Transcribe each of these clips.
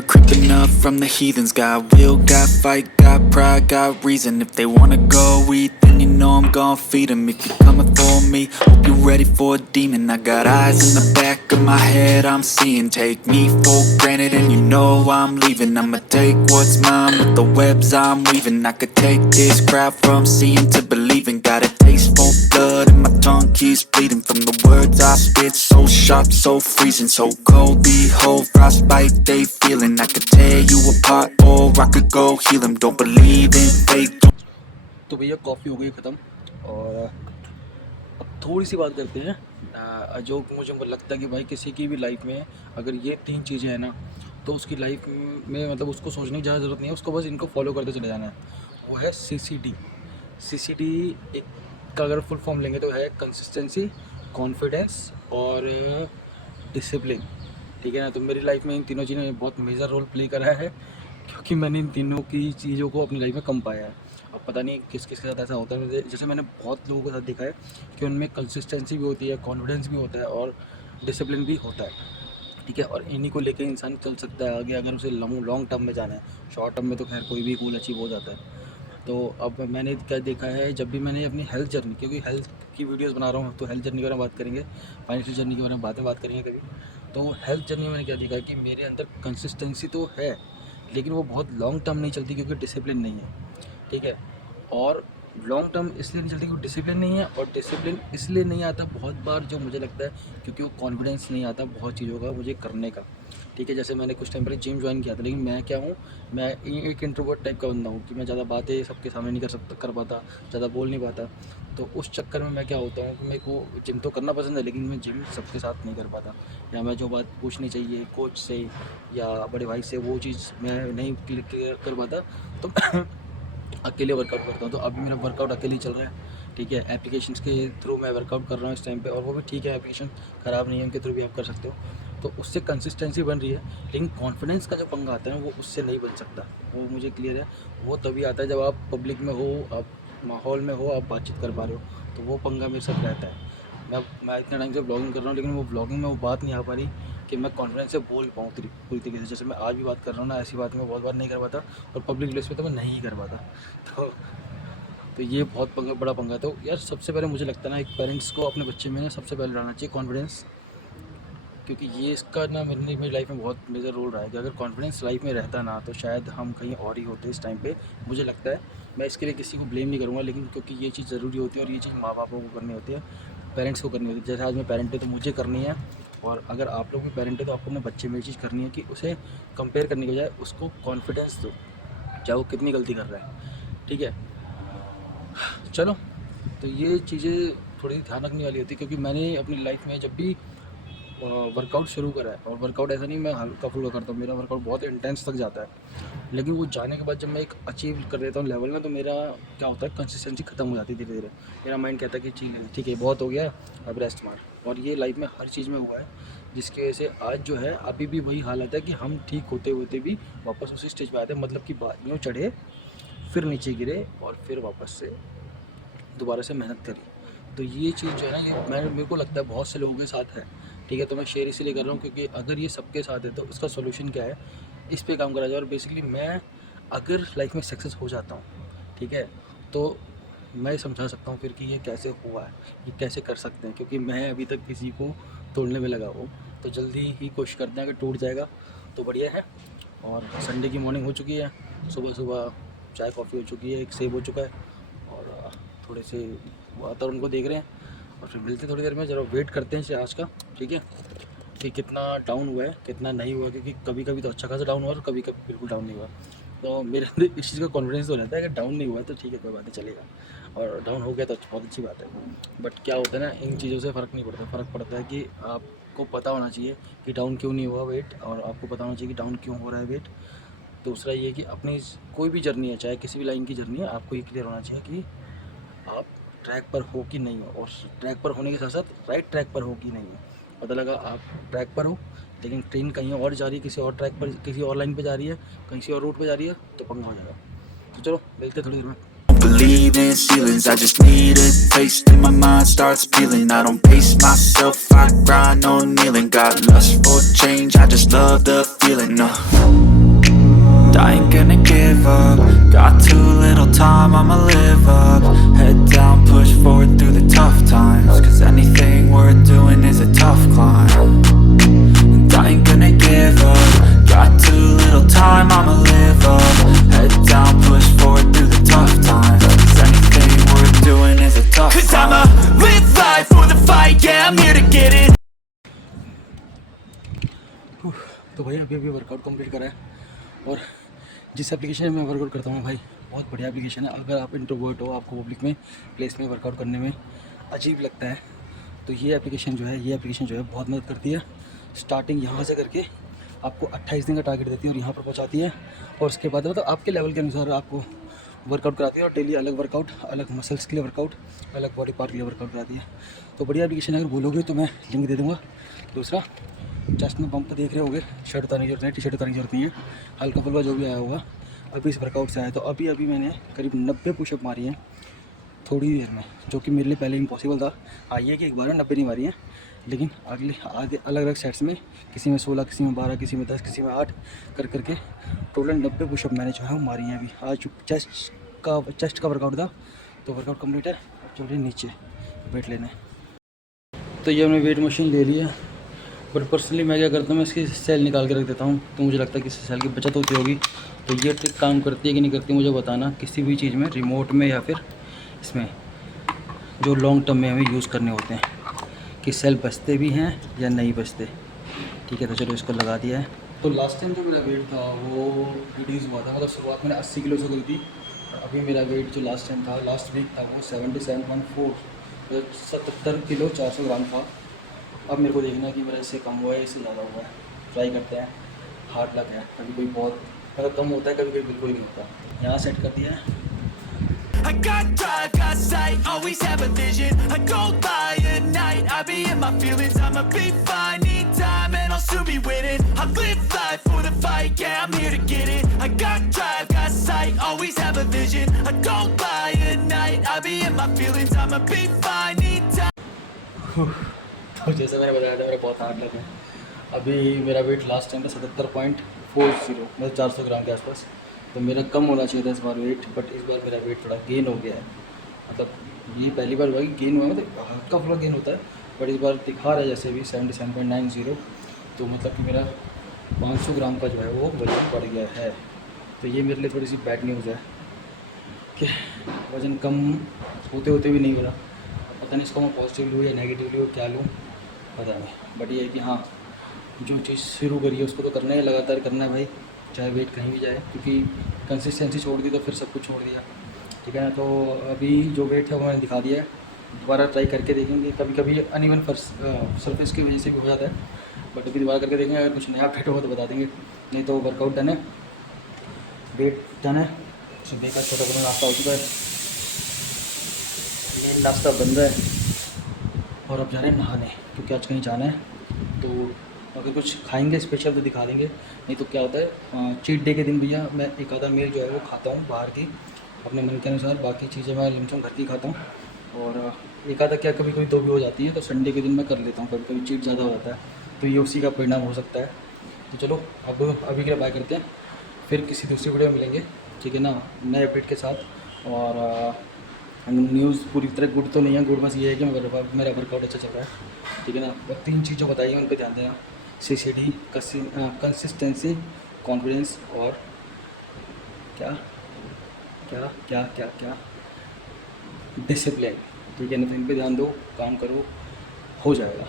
blood creeping up from the heathens. Got will, got fight, got pride, got reason. If they wanna go eat, then you know I'm gon' feed them. If you're coming for me, hope you're ready for a demon. I got eyes in the back of my head, I'm seeing. Take me for granted and you know I'm leaving. I'ma take what's mine with the webs I'm weaving. I could take this crowd from seeing to believing. Got a taste for blood and my tongue keeps bleeding. From the words I spit, so sharp, so freezing. So cold, behold, frostbite they feeling. I could tear you apart or I could go heal them. Don't believe in fate. तो भैया coffee हो गई ख़त्म और अब थोड़ी सी बात करते हैं जो मुझे लगता है कि भाई किसी की भी लाइफ में अगर ये 3 चीज़ें हैं ना तो उसकी लाइफ में मतलब उसको सोचने की ज़्यादा ज़रूरत नहीं है, उसको बस इनको फॉलो करते चले जाना है। वो है CCD। CCD एक का अगर फुल फॉर्म लेंगे तो है कंसिस्टेंसी, कॉन्फिडेंस और डिसिप्लिन। ठीक है ना, तो मेरी लाइफ में इन तीनों चीज़ों ने बहुत मेजर रोल प्ले करा है क्योंकि मैंने इन तीनों की चीज़ों को अपनी लाइफ में कम पाया है। अब पता नहीं किस किस के साथ ऐसा होता है, जैसे मैंने बहुत लोगों के साथ देखा है कि उनमें कंसिस्टेंसी भी होती है, कॉन्फिडेंस भी होता है और डिसिप्लिन भी होता है। ठीक है, और इन्हीं को लेकर इंसान चल सकता है आगे अगर उसे लॉन्ग टर्म में जाना है। शॉर्ट टर्म में तो खैर कोई भी गोल अचीव हो जाता है। तो अब मैंने क्या देखा है, जब भी मैंने अपनी हेल्थ जर्नी, क्योंकि हेल्थ की वीडियोस बना रहा हूँ तो हेल्थ जर्नी के बारे में बात करेंगे, फाइनेंशियल जर्नी के बारे में बात करेंगे कभी। तो हेल्थ जर्नी में मैंने क्या देखा कि मेरे अंदर कंसिस्टेंसी तो है लेकिन वो बहुत लॉन्ग टर्म नहीं चलती क्योंकि डिसिप्लिन नहीं है। ठीक है, और लॉन्ग टर्म इसलिए नहीं चलती क्योंकि डिसिप्लिन नहीं है, और डिसिप्लिन इसलिए नहीं आता बहुत बार जो मुझे लगता है क्योंकि वो कॉन्फिडेंस नहीं आता बहुत चीज़ों का मुझे करने का। ठीक है, जैसे मैंने कुछ टाइम पहले जिम ज्वाइन किया था, लेकिन मैं क्या हूँ, मैं एक इंट्रोवर्ट टाइप का बंदा हूँ कि मैं ज़्यादा बातें सबके सामने नहीं कर पाता, ज़्यादा बोल नहीं पाता। तो उस चक्कर में मैं क्या होता हूँ कि मेरे को जिम तो करना पसंद है लेकिन मैं जिम सबके साथ नहीं कर पाता, या मैं जो बात पूछनी चाहिए कोच से या बड़े भाई से वो चीज़ मैं नहीं क्लियर कर पाता। तो अकेले वर्कआउट करता हूँ। तो अभी मेरा वर्कआउट अकेले ही चल रहा है। ठीक है, एप्लीकेशंस के थ्रू मैं वर्कआउट कर रहा हूँ इस टाइम पे, और वो भी ठीक है, एप्लीकेशन ख़राब नहीं है, उनके थ्रू भी आप कर सकते हो। तो उससे कंसिस्टेंसी बन रही है, लेकिन कॉन्फिडेंस का जो पंगा आता है ना वो उससे नहीं बन सकता। वो मुझे क्लियर है, वो तभी आता है जब आप पब्लिक में हो, आप माहौल में हो, आप बातचीत कर पा रहे हो, तो वो पंगा मेरे साथ रहता है। मैं इतने टाइम से ब्लॉगिंग कर रहा हूँ लेकिन वो ब्लॉगिंग में वो बात नहीं आ पा रही कि मैं कॉन्फिडेंस से बोल पाऊँ पूरी तरीके से। जैसे मैं आज भी बात कर रहा हूँ ना, ऐसी बात मैं बहुत बार नहीं कर पाता, और पब्लिक प्लेस पे तो मैं नहीं कर पाता। तो तो ये बहुत बड़ा पंगा है। तो यार सबसे पहले मुझे लगता है ना, एक पेरेंट्स को अपने बच्चे में ना सबसे पहले लाना चाहिए कॉन्फिडेंस, क्योंकि ये इसका ना मेरी लाइफ में बहुत मेजर रोल रहा है कि अगर कॉन्फिडेंस लाइफ में रहता ना तो शायद हम कहीं और ही होते इस टाइम पे, मुझे लगता है। मैं इसके लिए किसी को ब्लेम नहीं करूँगा, लेकिन क्योंकि ये चीज़ ज़रूरी होती है और ये चीज़ माँ बापों को करनी होती है, पेरेंट्स को करनी होती है। जैसे आज मैं पेरेंट है तो मुझे करनी है, और अगर आप लोग भी पेरेंट है तो आपको अपने बच्चे में ये चीज़ करनी है कि उसे कंपेयर करने के बजाय उसको कॉन्फिडेंस दो, चाहे वो कितनी गलती कर रहा है। ठीक है, चलो, तो ये चीज़ें थोड़ी ध्यान रखने वाली होती है, क्योंकि मैंने अपनी लाइफ में जब भी वर्कआउट शुरू करा है, और वर्कआउट ऐसा नहीं मैं हल्का फुल्का करता हूँ, मेरा वर्कआउट बहुत इंटेंस तक जाता है, लेकिन वो जाने के बाद जब मैं एक अचीव कर देता हूँ लेवल में, तो मेरा क्या होता है, कंसिस्टेंसी ख़त्म हो जाती है धीरे धीरे। मेरा माइंड कहता है कि ठीक है बहुत हो गया, अब रेस्ट मार। और ये लाइफ में हर चीज़ में हुआ है, जिसकी वजह से आज जो है अभी भी वही हालत है कि हम ठीक होते होते भी वापस उसी स्टेज पर आते हैं, मतलब कि यूँ चढ़े फिर नीचे गिरे और फिर वापस से दोबारा से मेहनत करी। तो ये चीज़ जो है ना, ये मेरे को लगता है बहुत से लोगों के साथ है। ठीक है, तो मैं शेयर इसीलिए कर रहा हूँ क्योंकि अगर ये सबके साथ है तो उसका सॉल्यूशन क्या है, इस पे काम करा जाए। और बेसिकली मैं अगर लाइफ में सक्सेस हो जाता हूँ, ठीक है, तो मैं समझा सकता हूँ फिर कि ये कैसे हुआ है, ये कैसे कर सकते हैं, क्योंकि मैं अभी तक किसी को तोड़ने में लगा हूँ। तो जल्दी ही कोशिश करते हैं, अगर टूट जाएगा तो बढ़िया है। और संडे की मॉर्निंग हो चुकी है, सुबह सुबह चाय कॉफ़ी हो चुकी है, एक सेब हो चुका है, और थोड़े से वातावरण को देख रहे हैं, और फिर मिलते हैं थोड़ी देर में। ज़रा वेट करते हैं आज का, ठीक है, कि कितना डाउन हुआ है कितना नहीं हुआ, क्योंकि कभी कभी तो अच्छा खासा डाउन हुआ और कभी कभी बिल्कुल डाउन नहीं हुआ। तो मेरे अंदर इस चीज़ का कॉन्फिडेंस तो रहता है कि डाउन नहीं हुआ तो ठीक है, कोई बात नहीं, चलेगा, और डाउन हो गया तो बहुत अच्छी बात है। बट क्या होता है ना, इन चीज़ों से फ़र्क नहीं पड़ता, फ़र्क पड़ता है कि आपको पता होना चाहिए कि डाउन क्यों नहीं हुआ वेट, और आपको पता होना चाहिए कि डाउन क्यों हो रहा है वेट। दूसरा ये कि अपनी कोई भी जर्नी है, चाहे किसी भी लाइन की जर्नी है, आपको ये क्लियर होना चाहिए कि आप ट्रैक पर हो कि नहीं हो, और ट्रैक पर होने के साथ साथ राइट ट्रैक पर हो कि नहीं हो। पता लगा आप ट्रैक पर हो लेकिन ट्रेन कहीं और जा रही है, किसी और ट्रैक पर, किसी और लाइन पे जा रही है, किसी और रूट पे जा रही है, तो पंगा हो जाएगा। तो चलो मिलते हैं थोड़ी देर में। believe in ceilings, I just need a taste and my mind starts peeling. I don't pace myself, I grind on kneeling. Got lust for change, I just love the feeling. I ain't gonna give up, got too little time, I'ma live up. Head down, push forward through the tough times, cause anything worth doing is a tough climb. And I ain't gonna give up, got too little time, I'ma live up. Head down, push forward through the tough times, cause anything worth doing is a tough climb. Cause I'ma live life for the fight, yeah, I'm here to get it. तो भाई अभी workout complete करा है, और जिस application में workout करता हूँ भाई बहुत बढ़िया एप्लीकेशन है। अगर आप इंट्रोवर्ट हो, आपको पब्लिक में प्लेस में वर्कआउट करने में अजीब लगता है, तो ये एप्लीकेशन जो है बहुत मदद करती है। स्टार्टिंग यहाँ से करके आपको 28 दिन का टारगेट देती है और यहाँ पर पहुँचाती है, और उसके बाद मतलब आपके लेवल के अनुसार आपको वर्कआउट कराती है, और डेली अलग वर्कआउट, अलग मसल्स के लिए वर्कआउट, अलग बॉडी पार्ट के लिए वर्कआउट कराती है। तो बढ़िया एप्लीकेशन है, अगर बोलोगे तो मैं लिंक दे दूँगा। दूसरा, चेस्ट में पंप देख रहे होगे, शर्ट उतारने की जरूरत नहीं, टी शर्ट उतारने की जरूरत नहीं है, हल्का फुल्का जो भी आया होगा अभी इस वर्कआउट से आया। तो अभी मैंने करीब 90 पुशअप मारी हैं थोड़ी देर में, जो कि मेरे लिए पहले इम्पॉसिबल था। आइए कि एक बार में 90 नहीं मारी हैं, लेकिन अगले आगे अलग अलग सेट्स में, किसी में 16, किसी में 12, किसी में 10, किसी में 8 करके टोटल 90 पुशअप मैंने जो है वो मारी हैं अभी। आज चेस्ट का वर्कआउट था, तो वर्कआउट कम्प्लीट है। अब चल रहे नीचे वेट लेने। तो ये हमने वेट मशीन ले लिया, बट पर्सनली मैं क्या करता हूँ, मैं इसकी सेल निकाल के रख देता हूँ, तो मुझे लगता है कि इससे सेल की बचत होती होगी। तो ये ट्रिक काम करती है कि नहीं करती, मुझे बताना किसी भी चीज़ में, रिमोट में या फिर इसमें जो लॉन्ग टर्म में हमें यूज़ करने होते हैं, कि सेल बचते भी हैं या नहीं बचते। ठीक है, तो चलो इसको लगा दिया है। तो लास्ट टाइम जो मेरा वेट था वो रिड्यूस हुआ था, मतलब शुरुआत मैंने 80 किलो से करी थी। अभी मेरा वेट जो लास्ट टाइम था, लास्ट वीक था, वो 77.4, मतलब 77 किलो 400 ग्राम था। अब मेरे को देखना है कि मेरा इससे कम हुआ है, इससे ज़्यादा हुआ है। ट्राई करते हैं, हार्ड लग है, कभी कोई बहुत मतलब कम होता है, कभी कोई बिल्कुल नहीं होता। यहाँ सेट कर दिया है। I got drive, got sight, always have a vision. I don't lie at night, I be in my feelings. I'ma be fine, need time and I'll soon be winning. I live life for the fight, yeah, I'm here to get it. I got drive, got sight, always have a vision. I don't lie at night, I be in my feelings. I'ma be fine, need time. तो जैसे मैंने बताया था, मेरा बहुत hard लगा है। अभी मेरा वेट लास्ट टाइम था 77.40, मतलब 400 ग्राम के आसपास। तो मेरा कम होना चाहिए था इस बार वेट, बट इस बार मेरा वेट थोड़ा गेन हो गया है। मतलब ये पहली बार हुआ कि गेन हुआ, मतलब हल्का फुल्का गेन होता है, बट इस बार दिखा रहा है जैसे भी 77.90। तो मतलब कि मेरा 500 ग्राम का जो है वो वजन बढ़ गया है। तो ये मेरे लिए थोड़ी सी बैड न्यूज़ है कि वज़न कम होते होते भी नहीं हो रहा। पता नहीं इसको मैं पॉजिटिव लूँ या नेगेटिव लूँ, क्या लूँ पता नहीं। बट ये है कि हाँ, जो चीज़ शुरू करी है उसको तो करना है, लगातार करना है भाई, चाहे वेट कहीं भी जाए, क्योंकि कंसिस्टेंसी छोड़ दी तो फिर सब कुछ छोड़ दिया। ठीक है ना। तो अभी जो वेट है वो मैंने दिखा दिया है, दोबारा ट्राई करके देखेंगे। कभी कभी अनइवन सरफेस की वजह से भी हो जाता है, बट अभी दोबारा करके देखेंगे। अगर कुछ नया फिट होगा तो बता देंगे, नहीं तो वर्कआउट डन है, वेट डन है। सुबह का छोटा मोटा नाश्ता हो चुका है, मेन नाश्ता बन रहा है, और अब जा रहे हैं नहाने, क्योंकि आज कहीं जाना है। तो अगर कुछ खाएंगे स्पेशल तो दिखा देंगे, नहीं तो क्या होता है चीट डे के दिन भैया मैं एक आधा मील जो है वो खाता हूँ बाहर की, अपने मन के अनुसार। बाकी चीज़ें मैं लमसम घर की खाता हूँ, और एक आधा क्या कभी कभी दो भी हो जाती है, तो संडे के दिन मैं कर लेता हूँ। कभी कभी चीट ज़्यादा हो जाता है, तो ये उसी का परिणाम हो सकता है। तो चलो अब अभी के लिए बाय करते हैं, फिर किसी दूसरी वीडियो में मिलेंगे, ठीक है ना, नए अपडेट के साथ। और न्यूज़ पूरी तरह गुड तो नहीं है, गुड बस ये है कि मेरा वर्कआउट अच्छा चल रहा है, ठीक है ना। और 3 चीज़ जो बताई हैं उन पर ध्यान देना, CCD, कंसिस्टेंसी, कॉन्फिडेंस, और क्या क्या क्या क्या क्या डिसिप्लिन, ठीक है ना। तो इन पर ध्यान दो, काम करो, हो जाएगा,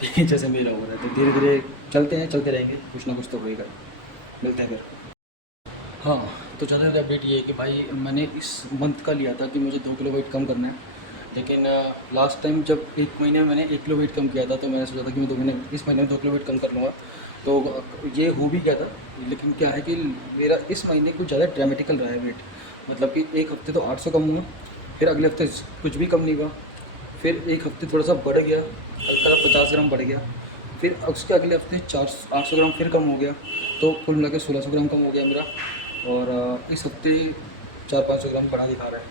ठीक है, जैसे मेरा हो रहा है। तो धीरे धीरे चलते रहेंगे, कुछ ना कुछ तो होएगा। मिलते हैं फिर। हाँ, तो ज़्यादा अपडेट ये है कि भाई मैंने इस मंथ का लिया था कि मुझे 2 किलो वेट कम करना है, लेकिन लास्ट टाइम जब 1 महीने में मैंने 1 किलो वेट कम किया था, तो मैंने सोचा था कि मैं इस महीने में 2 किलो वेट कम कर लूँगा। तो ये हो भी गया था, लेकिन क्या है कि मेरा इस महीने कुछ ज़्यादा ड्रामेटिकल रहा है वेट। मतलब कि एक हफ्ते तो 800 कम हुआ, फिर अगले हफ्ते कुछ भी कम नहीं हुआ, फिर एक हफ्ते थोड़ा सा बढ़ गया, हल्का 50 ग्राम बढ़ गया, फिर उसके अगले हफ्ते 800 ग्राम फिर कम हो गया, तो कुल मिला के 1600 ग्राम कम हो गया मेरा। और इस हफ्ते 400-500 ग्राम बढ़ा दिखा रहा है।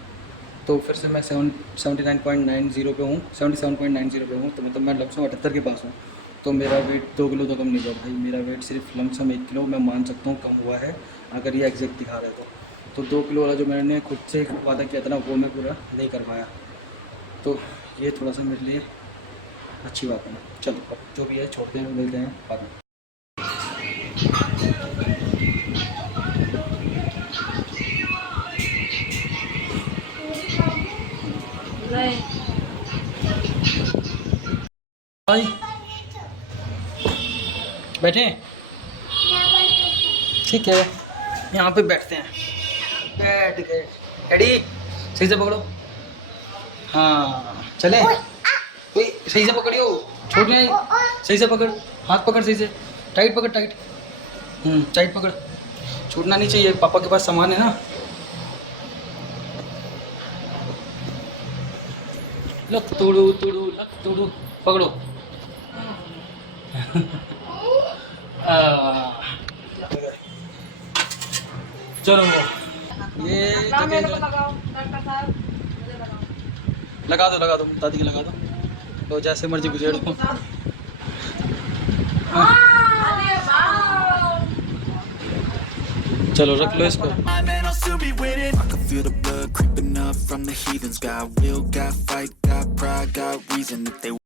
तो फिर से मैं 79.90 पे हूँ, 77.90 पे हूँ, तो मतलब मैं लमसम 78 के पास हूँ। तो मेरा वेट 2 किलो तो कम नहीं हुआ भाई, मेरा वेट सिर्फ लमसम 1 किलो मैं मान सकता हूँ कम हुआ है, अगर ये एग्जैक्ट दिखा रहा है तो 2 किलो वाला जो मैंने खुद से वादा किया था ना, वो मैं पूरा नहीं कर पाया। तो ये थोड़ा सा मेरे लिए अच्छी बात है। चलो अब जो भी है छोड़ते हैं, मिलते हैं बाद में। भाई बैठे हैं? ठीक है, यहाँ पे बैठते हैं। बैठ गए। रेडी? सही से पकड़ो। हाँ चले। कोई सही से पकड़ियो, छोड़ नहीं। सही से पकड़, हाथ पकड़ सही से, टाइट पकड़, टाइट। टाइट पकड़, छूटना नहीं चाहिए। पापा के पास सामान है ना। लक तोड़ो तोड़ो, लक तोड़ो, पकड़ो। चलो ये लगा दो दादी के लगा दो, तो जैसे मर्जी गुजर दो। चलो रख लो इसको। My man, I'll still be winning. I can feel the blood creeping up from the heathens. Got will, got fight, got pride, got reason. If they